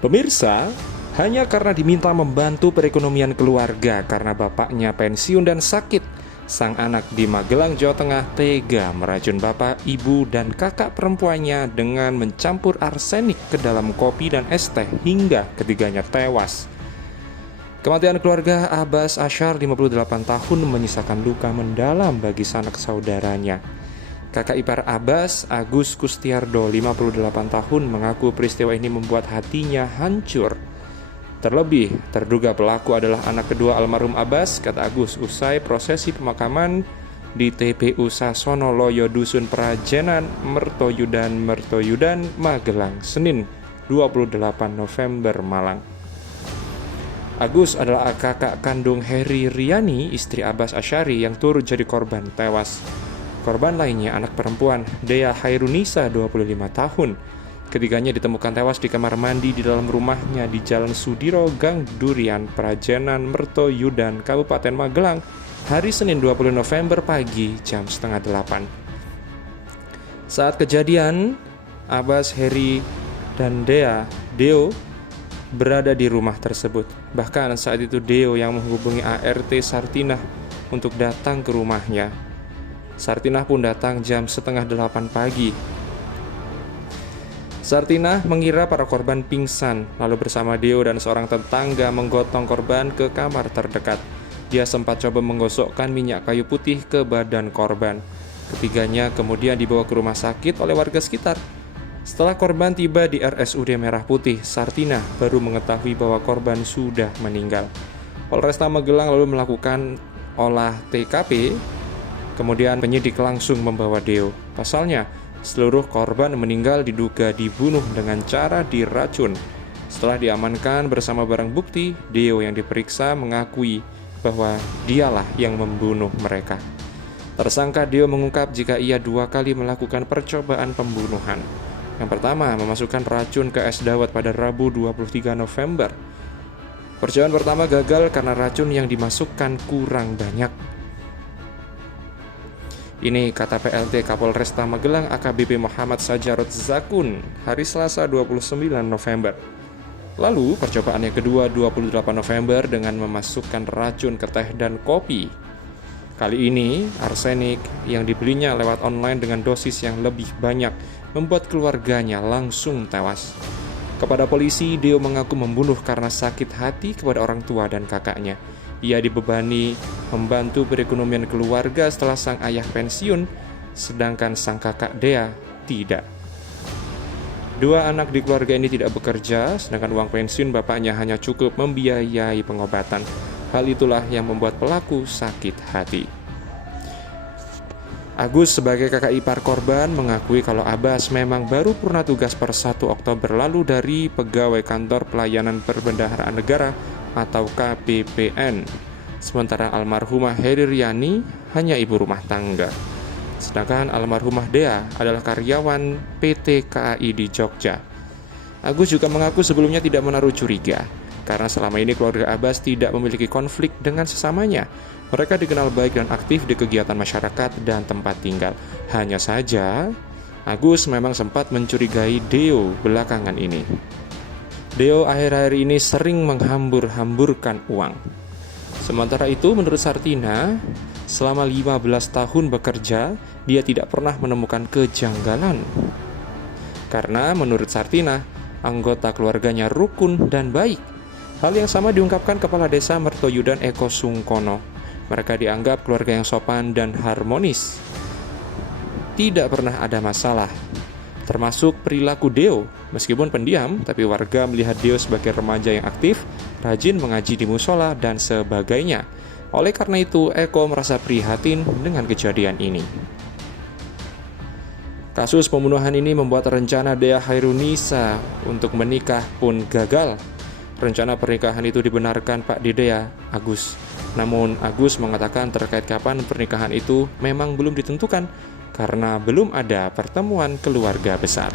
Pemirsa, hanya karena diminta membantu perekonomian keluarga karena bapaknya pensiun dan sakit, sang anak di Magelang, Jawa Tengah tega meracun bapak, ibu, dan kakak perempuannya dengan mencampur arsenik ke dalam kopi dan es teh hingga ketiganya tewas. Kematian keluarga Abbas Ashar 58 tahun menyisakan luka mendalam bagi sanak saudaranya. Kakak ipar Abbas, Agus Kustiardo, 58 tahun, mengaku peristiwa ini membuat hatinya hancur. Terlebih, terduga pelaku adalah anak kedua almarhum Abbas, kata Agus, usai prosesi pemakaman di TPU Sasono Loyo Dusun Prajenan, Mertoyudan, Magelang, Senin 28 November Malang. Agus adalah kakak kandung Heri Riani, istri Abbas Asyari yang turut jadi korban tewas. Korban lainnya anak perempuan Dea Hairunisa 25 tahun. Ketiganya ditemukan tewas di kamar mandi di dalam rumahnya di Jalan Sudiro, Gang Durian, Prajenan, Mertoyudan, Kabupaten Magelang, hari Senin 20 November pagi jam setengah 8. Saat kejadian, Abbas, Heri, dan Deo berada di rumah tersebut. Bahkan saat itu Deo yang menghubungi ART Sartinah untuk datang ke rumahnya. Sartinah pun datang jam setengah 8 pagi. Sartinah mengira para korban pingsan, lalu bersama Deo dan seorang tetangga menggotong korban ke kamar terdekat. Dia sempat coba menggosokkan minyak kayu putih ke badan korban. Ketiganya kemudian dibawa ke rumah sakit oleh warga sekitar. Setelah korban tiba di RSUD Merah Putih, Sartinah baru mengetahui bahwa korban sudah meninggal. Polresta Magelang lalu melakukan olah TKP. Kemudian penyidik langsung membawa Deo. Pasalnya, seluruh korban meninggal diduga dibunuh dengan cara diracun. Setelah diamankan bersama barang bukti, Deo yang diperiksa mengakui bahwa dialah yang membunuh mereka. Tersangka Deo mengungkap jika ia 2 kali melakukan percobaan pembunuhan. Yang pertama, memasukkan racun ke es dawet pada Rabu 23 November. Percobaan pertama gagal karena racun yang dimasukkan kurang banyak. Ini kata PLT Kapolresta Magelang AKBP Muhammad Sajarot Zakun hari Selasa 29 November. Lalu percobaan yang kedua 28 November dengan memasukkan racun ke teh dan kopi. Kali ini arsenik yang dibelinya lewat online dengan dosis yang lebih banyak membuat keluarganya langsung tewas. Kepada polisi, Deo mengaku membunuh karena sakit hati kepada orang tua dan kakaknya. Ia dibebani membantu perekonomian keluarga setelah sang ayah pensiun, sedangkan sang kakak Dea tidak. 2 anak di keluarga ini tidak bekerja, sedangkan uang pensiun bapaknya hanya cukup membiayai pengobatan. Hal itulah yang membuat pelaku sakit hati. Agus sebagai kakak ipar korban mengakui kalau Abbas memang baru purna tugas per 1 Oktober lalu dari pegawai kantor pelayanan perbendaharaan negara atau KPPN. Sementara almarhumah Heri Riani hanya ibu rumah tangga. Sedangkan almarhumah Dea adalah karyawan PT KAI di Jogja. Agus juga mengaku sebelumnya tidak menaruh curiga karena selama ini keluarga Abbas tidak memiliki konflik dengan sesamanya. Mereka dikenal baik dan aktif di kegiatan masyarakat dan tempat tinggal. Hanya saja, Agus memang sempat mencurigai Deo belakangan ini. Deo akhir-akhir ini sering menghambur-hamburkan uang. Sementara itu, menurut Sartina, selama 15 tahun bekerja, dia tidak pernah menemukan kejanggalan. Karena menurut Sartina, anggota keluarganya rukun dan baik. Hal yang sama diungkapkan Kepala Desa Mertoyudan Eko Sungkono. Mereka dianggap keluarga yang sopan dan harmonis. Tidak pernah ada masalah. Termasuk perilaku Deo. Meskipun pendiam, tapi warga melihat Deo sebagai remaja yang aktif, rajin mengaji di musola, dan sebagainya. Oleh karena itu, Eko merasa prihatin dengan kejadian ini. Kasus pembunuhan ini membuat rencana Dea Hairunisa untuk menikah pun gagal. Rencana pernikahan itu dibenarkan Pak Didea, Agus. Namun, Agus mengatakan terkait kapan pernikahan itu memang belum ditentukan, karena belum ada pertemuan keluarga besar.